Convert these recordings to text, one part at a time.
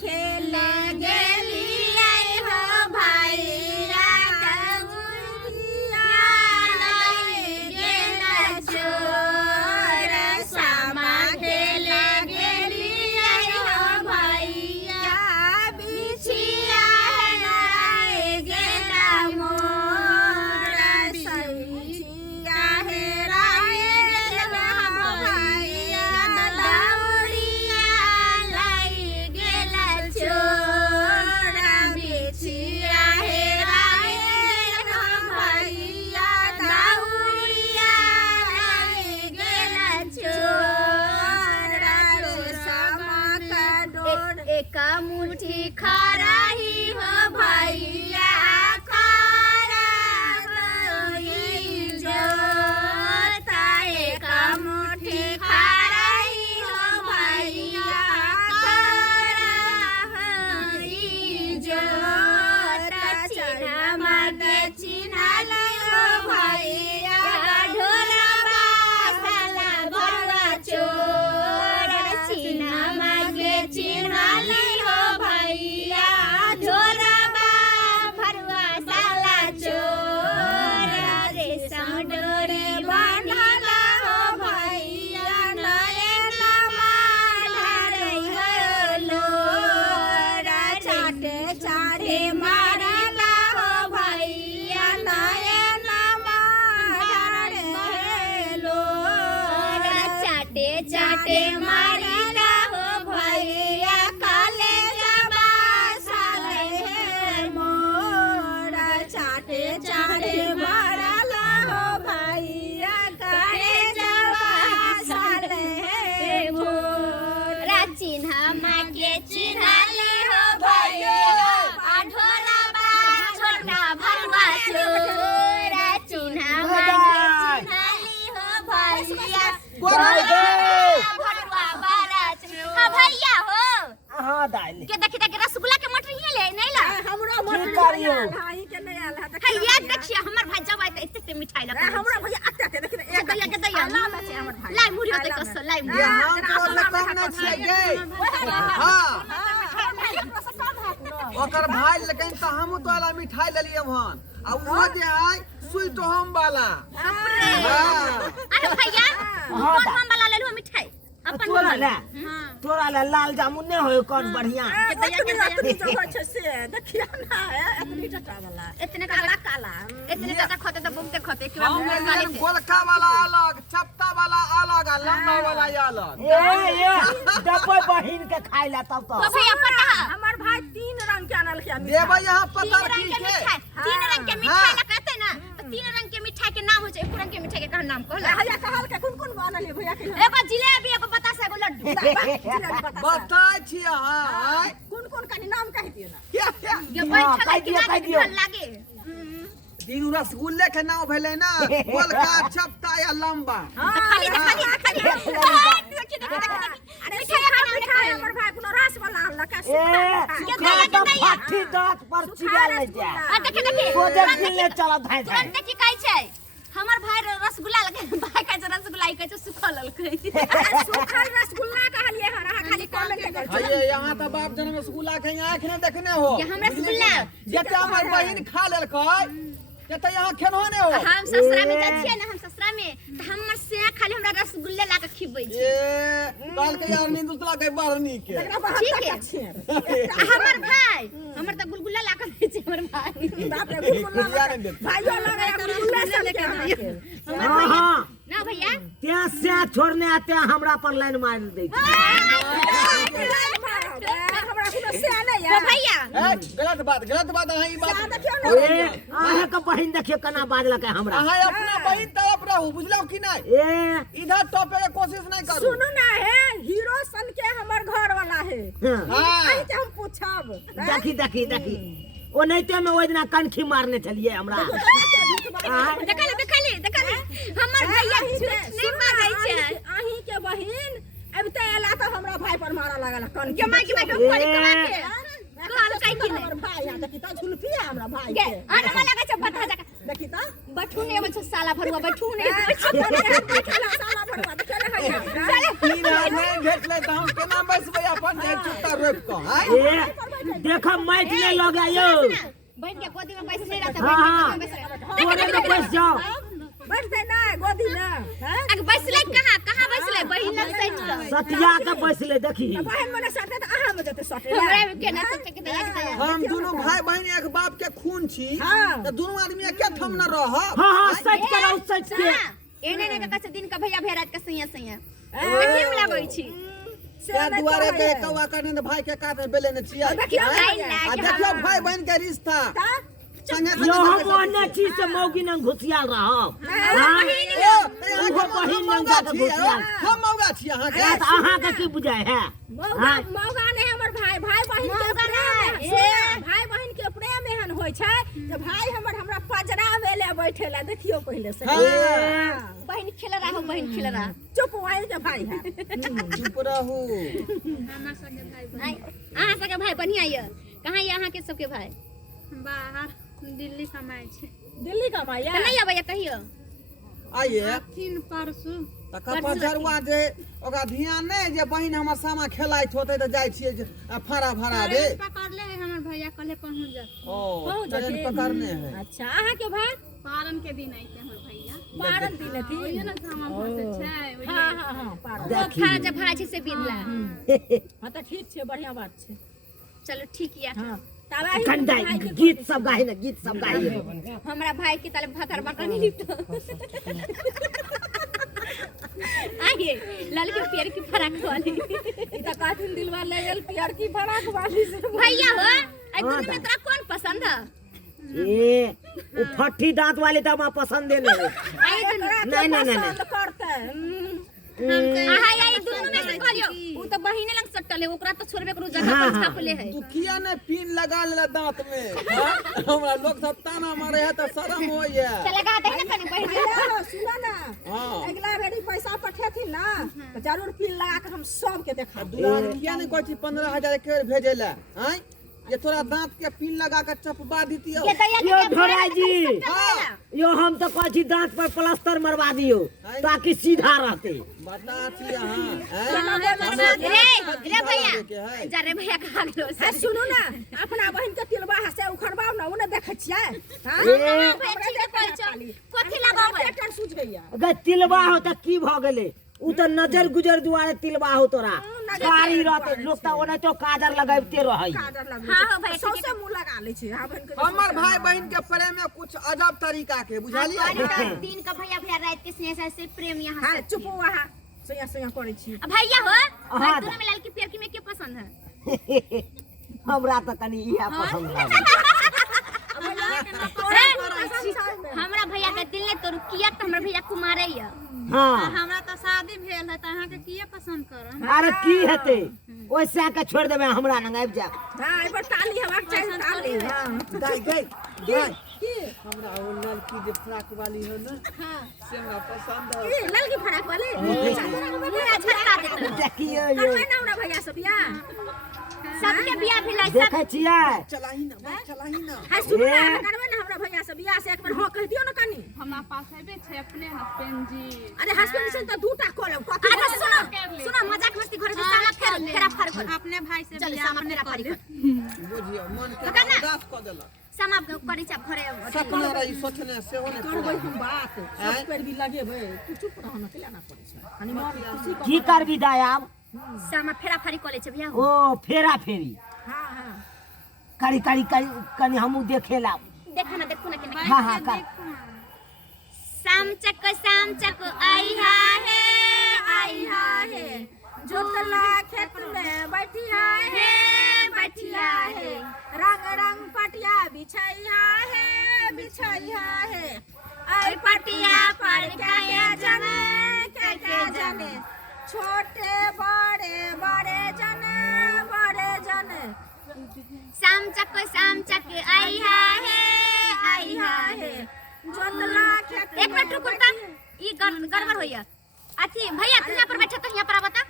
खेले गेलियै हो भैया तमुरिया लै गेल चोर सामा खेले गेलियै हो भैया बिछिया हेराय गेल मोर बिछिया हेराय गेल भैया दौड़िया लै गेल चोर बिछिया हेराय गेल भैया दौड़िया लै गेल चोर सामा डोर एक मुट्ठी खराही हो भैया चाटे मारिला हो भैया काले जबा साले हे मोरा चाटे चाटे मारला हो भैया काले जबा साले हे मोरा चिन्हा मागे चिन्हाले हो भैया आढोरा बा छोटा भरवा चोरा चिन्हा मागे चिन्हाली हो भैया भैया हो हां दाइले के देखि देखि रसगुल्ला के मटरी ले नहीं ला हमरो मटरी भाई के नहीं आल है याद देखिए हमर भाई जब आए इतने मिठाई लगा हमरा भैया अत्ते के देखि एक दैया के दैया नाम है हमर भाई लाई मुड़ी होते कस लाई मुड़ी हम तो लकम न छिए गे हां ओकर भाई लेकिन त हम तो वाला मिठाई ले लिए हन आ वो जे है सुई तो हम वाला अरे भैया कौन हम वाला ले लो मिठाई अपन तोरा ले तोरा ले लाल जामुन ने होय कौन बढ़िया इतनी जगह छै से देखिया ना इतनी टटा वाला इतने काला काला इतने ज्यादा खते तो बहुते खते के हम गोलका वाला अलग चपटा वाला अलग आ लंबा वाला अलग ए डब्बे बहिन के खाइ ला तब तो भैया पता हमर भाई तीन रंग के आनल के देबे यहां पता की के तीन रंग के मिठाई ना कहते ना तो तीन रंग के मिठाई के नाम हो छै एक रंग के मिठाई के नाम कहला भैया कहल के कौन आनल है भैया के एगो जिलेबी एगो बतासा एगो लड्डू बताय छी हां कौन का नाम कह दियो ना क्या ये बैठल के लागे तीन रसगुल्ले के नाम भेले ना गोलका चपटा या लंबा खाली मिठाई हमर भाई कोनो रस वाला आनल ए फाटी दांत पर चिबा ले जा देखि गोजर ले चला धाय धाय तुरंत की कहै छै हमर भाई रसगुल्ला लगे भाई कहै छै रसगुल्ला कहै छै सुखल कहै सुखल रसगुल्ला कहलिए हरा खाली कमेंट कर अरे यहां त बाप जन्म रसगुल्ला के आंख ने देखने हो हम रसगुल्ला जते हमर बहिन खा लेलकै जते यहां खेनो ने हो हम ससुरा में जाइ छियै ना हम ससुरा में त हमर से खाली हमरा रसगुल्ला ला के खिबै छै ए काल के यार नींद दूसरा के बारनी के ठीक है हमर भाई हमर त गुलगुल्ला ला के दे छै हमर भाई बाप रे गुलगुल्ला भाइयो लगे गुलगुल्ला से लेके हमर भैया ना भैया त्या से छोड़ने आते हमरा पर लाइन मार दे हमरा कोनो से नहीं है भैया गलत बात है ई बात देखियो ना ए आहा के बहिन देखियो कना बाजला के हमरा अहाँ अपना बहिन तरफ रहू बुझलौ कि नहीं ए इधर टोपे के कोशिश नहीं करू सुनो ना है हीरो सन के हमर घर वाला है हां आई हम पूछब देखी ओ नैते में ओइ दिना कनखी मारने चलिए हमरा देखले हमर भैया नहीं बाजै छै अहीं के बहिन अब त एला त हमरा भाई पर मारा लागल कन के माई के ऊपर कमा के कहल काई कि हमर भाई आ देखि त झुलफिया हमरा भाई के अरे मला लगे छै बता देखी तो बठूने में साला भरुआ बठूने साला भरवा देखे रे भैया 3000 भेटले त हम केना बैसबै अपन जे चुत्ता रोप क हाय देखो मैच ले लगा यो बहन के गोदी में पैसे नहीं रहता बहन के गोदी में तोरे में बैस जाओ बैठते ना गोदी ना हैं अग बैसले कहां बैसले बहन लग सट सतिया के बैसले देखी बहन मने सटे त अहाँ में जते सटे हमरा के ना सट के दया के हम दोनों भाई बहन एक बाप के खून छी हाँ। त दोनों आदमी एके ठम न रह हां सच करो सच के एने ने का दिन का भैया भेरात के सैया देखिए में लागै छी से दुआरे के कौवा करने त भाई के काट बेले न छिया आ देखियो भाई बहन के रिश्ता संगे यो हम ओने चीज से मौगी न घुसियाल रहो हां वो बहिन न का घुसियाल हम मौगा छी अहाँ के अहाँ के की बुझाय है मौगा ने हमर भाई बहन के प्रेम भाई बहन के प्रेम एहन होय छै जे भाई हमर हमरा पजरा में ले बैठेला देखियो पहिले से बहन खेल रहा चुप वाई के भाई है चुप रहू अहाँ सबके भाई बढ़िया ये कहाँ ये अहाँ के सबके भाई बाहर दिल्ली कमाए छे दिल्ली कमाई त नहीं आबे कहियो आइए तीन परसू त कपजरवा जे ओकरा ध्यान नै जे बहिन हमर सामा खेलाइत होते त जाय छियै जे फरा फरा दे पकड़ ले हमर भैया कले पहुंच जा ओ ट्रेन पकड़ने है अच्छा अहाँ के भाई पारन के दिन आइते हमर भैया पारन दिन थी ओइए ना सामा फसे छै हां पारन वो खा जब भाजी से बिदला हां त ठीक छै बढ़िया बात छै चलो ठीक है हां ठंडाई गीत सब गाही न गीत सब गाही हमरा भाई के तले भतर बकनी लिपट आगे लाल के पेड़ की फराक वाली ई त काठिन दिलवा ले गेल पियर की फराक वाली से भैया हो आई दुनिया में तोरा कौन पसंद है ए वो फट्टी दांत वाले तो हमारा पसंद है नहीं करते आहा यार दुनिया में से करियो वो तो बहिने लंग सटले ओकरा तो छोड़बे करू जगह पर छापले है तू किया ने पिन लगा ले दांत में हमरा लोग सब ताना मारे है त शरम होय चल लगा दे ना कनी बहिन सुना ना हां अगला बेरी पैसा पठेथिन ना तो जरूर पिन लगा के हम सब के देखा दुलार किया ने कहै छी 15000 के भेजेला हैं ये तोरा दांत के पिन लगा के चपबा दीतियो यो ढोराई जी यो हम तो कहछी दांत पर प्लास्टर मरवा दियो ताकि सीधा रहते बता छी हां रे भैया जा रे भैया कहा गेलो है सुनो ना अपना बहन के तिलबा से उखड़बाओ ना उन्हें देखे छियै हां कथि लगाबै ट्रैक्टर सूझ गइया अगर तिलबा हो त की भ गेले उ त नजर गुजर दुआरे तिलबा हो तोरा कारी रहते लोग त ओने तो काजर लगाइते रहै हां भाई सबसे मुंह लगा ले छै हां बहन के हमर भाई बहन के प्रेम में कुछ अजब तरीका के बुझालिए दिन का भैया भैया रात के स्नेह से प्रेम यहां हां चुप वहां सया करे छी भैया हो दोनों में लाल की पेड़ की में के पसंद है हमरा त कनी इहा पसंद है हमरा भैया के दिल ने तोर किया त हमर भैया कुमारे या हां हमरा तो शादी भेल है त अहाँ के किए पसंद करम अरे की हेते ओइसे के छोड़ देबे हमरा न आबि जा हां एक बार ताली हवा चाहिए ताली हां गाय गाय की हमरा ओ लड़की जे फ्रॉक वाली हो ना हां से हमरा पसंद है ई लड़की फ्रॉक वाली पूरा झटका देत देखियो यो करबै ना हमरा भैया सब बियाह सबके बियाह भेलै सब देखै छियै चलाही ना हां सुन ना करबै ना हमरा भैया सब बियाह से एक बार हां कह दियो ना कनी हमरा पास हेबे छै अपने हस्बैंड जी अरे हस्बैंड से त दूटा कॉल कथि अरे सुनो मजाक मस्ती करे तो साला फेरा फाड़ कर अपने भाई से चल बियाह सामा अपने फेरा फाड़ कर कर बुझियो मन के करना। उदास क देलक सामा करे छ घरे सपना रही सोचने से होने करबै हम बात सब पर भी लगेबै तू चुप रह ना केला ना पड़ै छै अनि मन खुशी की करबी दाय आब सामा फेरा फाड़ी करे छ भैया ओ फेरा फेरी हां हां करी कनी हमू देखेला देखा ना देखो ना के हां हां कर शाम चक आई हा है जोतला खेत में बैठिया है रंग रंग पटिया बिछाइया है आई पटिया पर क्या जाने छोटे बड़े जने शाम चक आई हा है जोतला खेत एक मिनट रुको त ई गड़बड़ होइया अथी भैया तू यहाँ पर बैठा तो यहाँ पर बता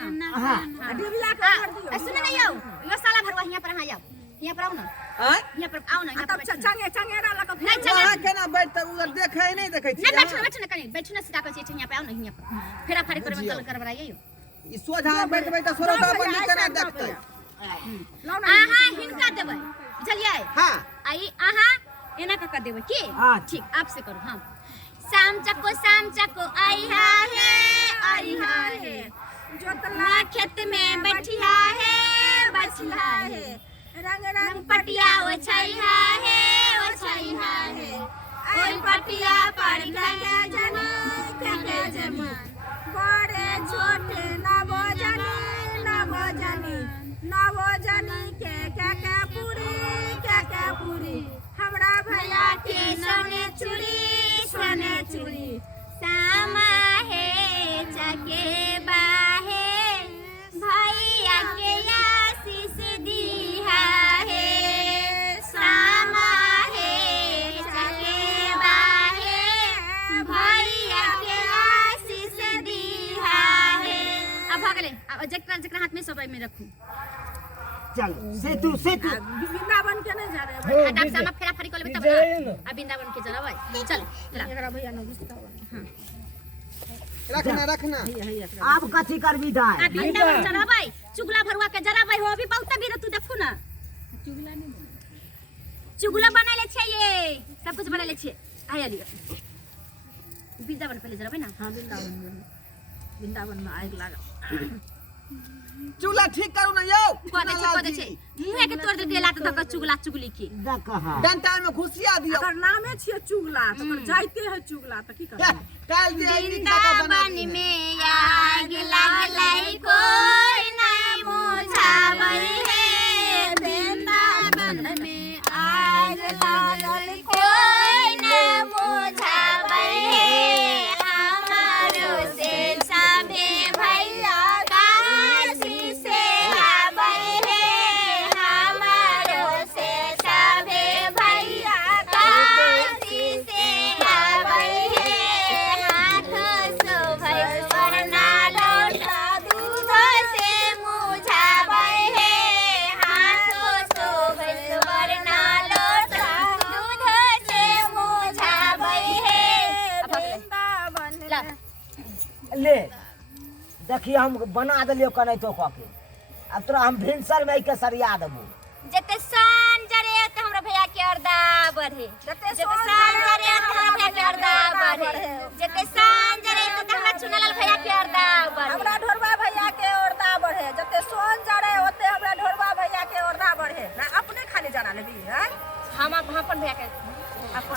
डिबिया कर दियो सुन नहीं आओ यो साला भरवा यहाँ पर यहाँ आओ यहाँ पर आओ ना आय यहाँ पर आओ ना यहाँ तब पर चंगेरा लगा नहीं चंगे वहाँ केना बैठते उधर देखे नहीं देखे छी नहीं बैठो ना कहीं बैठो ना सीधा कर यहाँ पे आओ ना यहाँ पर फेरा फारी कर कल करवाइए ई सोझा बैठ बैठ सोरता अपन केना देखते आहा हिनका देबै बुझलिए हां आई आहा एना का कर देबै की ठीक आपसे करो हां शाम चको आई है जोतला खेत में बैठिया है बचिया है रंग रंग पटिया ओछैया है ओई पटिया पर गए जनी बड़े छोटे नवजनी के पूरी हमरा भैया के सोने चूड़ी सामा है चके बाहे भैया के आशीष दिया है सामा है चके बाहे भैया के आशीष दिया है अब भागले अब जकरा हाथ में सब में रखूं चल सेतु वृंदावन के नहीं जा रहे डॉक्टर साहब फेरा फरी कर तब अब वृंदावन के जरा भाई चल एकरा भैया न गुस्सा रखना अब कथी करबी दाई अब वृंदावन जरा भाई चुगला भरुआ के जरा भाई हो अभी बहुत भी तू देखू ना चुगला बना ले छे ये सब कुछ बना ले छे आया लियो वृंदावन पहले जरा भाई ना हां वृंदावन में आग लगा चूल्हा ठीक करू ना यो कदे छे मुंह के तोड़ दे देला त तक चुगला चुगली की कहा डंटा में घुसिया दियो अगर नामे छिए चुगला तो जाइते है चुगला तो की करबे काल दे आई का बना वृंदावन में आग लागलै कोई नहीं बुझावै है वृंदावन में आग लागल कोई नहीं बुझावै है हमारो से सबे भैया काशी से आबै है हमारो से सबे भैया काशी से आबै है हाथ सो भैसवरना लौटा दूध से मुझाबै है हाथ सो भैसवरना लौटा दूध से मुझाबै है वृंदावन ला ले देखिए हम बना दिलियो कनै तो के अब तोरा हम भिनसर में के सरिया देबो जते सान जरे त हमरा भैया के अर्दा बढ़े जते सान जरे त हमरा भैया के अर्दा बढ़े जते सान जरे त हमरा चुनलाल भैया के अर्दा बढ़े हमरा ढोरवा भैया के ओरदा बढ़े जते सोन जरे ओते हमरा ढोरवा भैया के ओरदा बढ़े ना अपने खाली जाना लेबी है हम अपन भैया के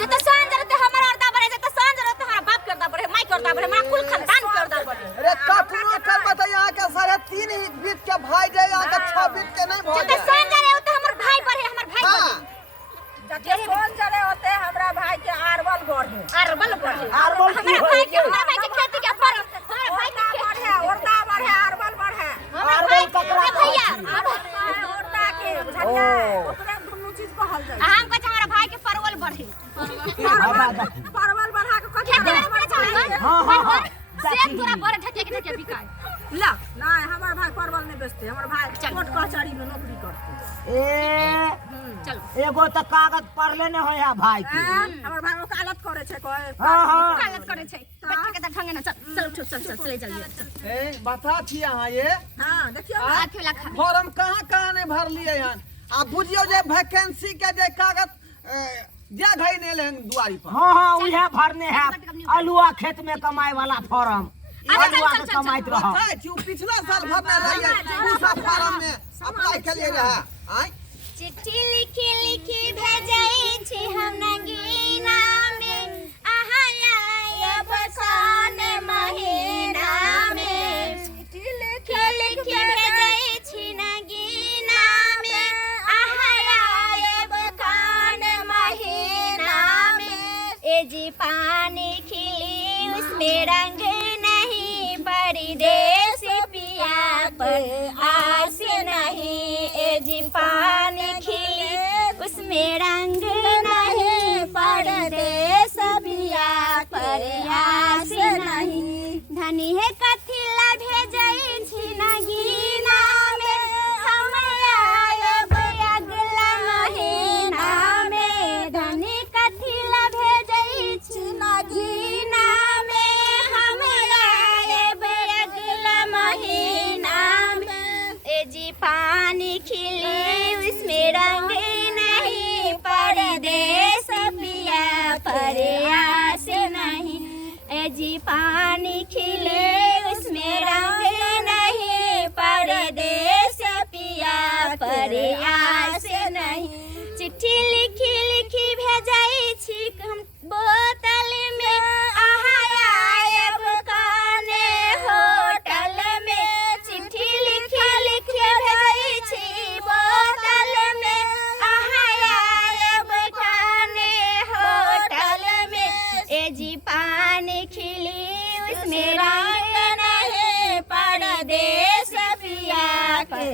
जते सान जरे त हमरा अर्दा बढ़े जते सान जरे त हमरा बाप के अर्दा बढ़े माई के अर्दा बढ़े हमरा कुल खानदान के अर्दा बढ़े अरे कखनो करबा त यहां के 3.5 बीत के भाई दे यहां के 6 बीत के नहीं भ जते सान जरे त हमर भाई बढ़े हमर भाई बढ़े जते सोन जरे ओते हमरा भाई के आरवल बढ़े अरबल बढ़े आरबल की हमरा होय भाई के खेती के पर हमरा भाई के बढ़े ओरदा बढ़े आरवल बढ़े आरबल ककरा भैया ओरदा के बुझलिया ओकरे दुनु चीज कहल जाय हम कह हमरा भाई के परवल बढ़े परवल बढ़ा के कथि हां से तोरा बड़ ठके के ठके बिकाय ला नहीं हमर भाई परवल नहीं बेचते हमर भाई कोर्ट कचहरी में नौकरी करते ए चलो एगो त कागज पढ़ले न होय है भाई के हमर भाई वकालत करे छै कोई हां कागज करे छै बैठ के त ढंगे ना चल चल चले चल ए बता छी अहां ये हां देखियो आथे ला खा फॉर्म कहां नहीं भरलिए हन आ बुझियो जे वैकेंसी के जे कागज जे घई ने लेन दुआरी पर हां उहे भरने है अलुआ खेत में कमाए वाला फॉर्म अलुआ के कमाइत रह पता है पिछला साल भरने रहिए दूसरा फॉर्म में अप्लाई के लिए रहा आय चिट्ठी लिखी भेजै छी हम नगीना में आहा आयब सन महीना में चिट्ठी लिखी भेजै छी नगीना में आहा आयब सन महीना में ए जी पानी खिली उसमें रंग नहीं परदेसी पिया पर आस नहीं ए जी पानी खिली उसमें रंग नहीं परदेस पिया पर आस नहीं धनी है कथिला भेजै छी नगीना में हम आयब अगला चिट्ठी लिखी लिखी भेजाई छी हम बोतल में आहा आयब काने होटल में चिट्ठी लिखी लिखी भेजाई छी बोतल में आहा आयब काने होटल में ए जी पानी खिली उसमें रंग नहीं परदेश पिया के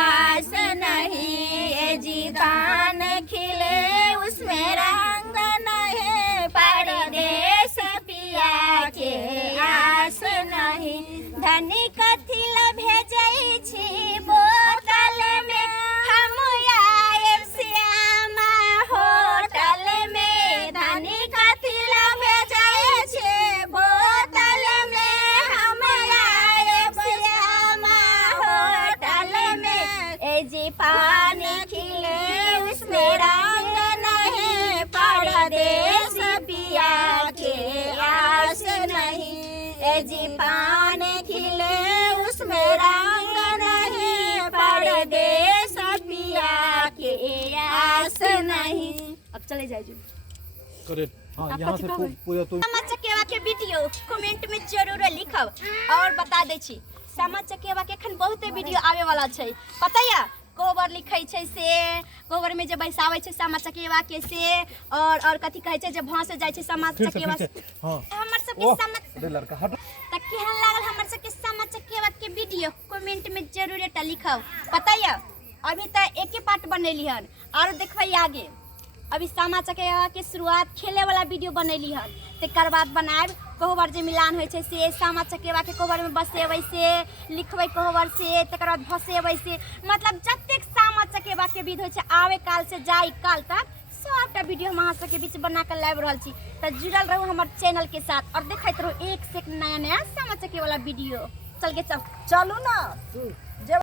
आस नहीं ए जी दान खिले उसमें रंग नहीं परदेश पिया के आस नहीं धनी कथिल भेजई छी बोतल में हम आएब श्यामा होटल में धनी कथिल भेजई छी बोतल में हम आएब श्यामा होटल में ए जी पानी खिले उसमें रंग नहीं परदेश पिया के आस नहीं ए जी पानी खिले उसमें रंग नहीं परदेश पिया के आस नहीं। अब चले जाए जो करे हाँ यहाँ से पूरा तो सामा चकेवा के वीडियो कमेंट में जरूर लिखब और बता दै छी सामा चकेवा के एखन बहुते वीडियो आवे वाला छै पता या कोबर लिखै छै से कोबर में जे बैसाबै छै सामा चकेवा के से और कथि कहै छै जे भांसे जाइ छै सामा चकेवा हाँ हमर सब के सामा अरे लड़का हट त केहन लागल हमर सब के सामा चकेवा के वीडियो कमेंट में जरूर एटा लिखब पता या अभी त एके पार्ट बनैली हन और देखबै आगे अभी सामा चकेवा के शुरुआत खेले वाला वीडियो बनैली हन तकर बाद बनाएब कोहबर जे मिलान होइ छै से सामा चकेवा के कोहबर में बसेबै से लिखबै कोहबर से तकर बाद भसेबै से मतलब जतेक सामा चकेवा के विध होइ छै आवे काल से जाई काल तक सबटा वीडियो हम अहाँ सबके बीच बना के लाइव रहल छी त जुड़ल रहू हमर चैनल के साथ और देखैत रहू एक से एक नया नया सामा चकेवा वाला वीडियो चल के चलू ना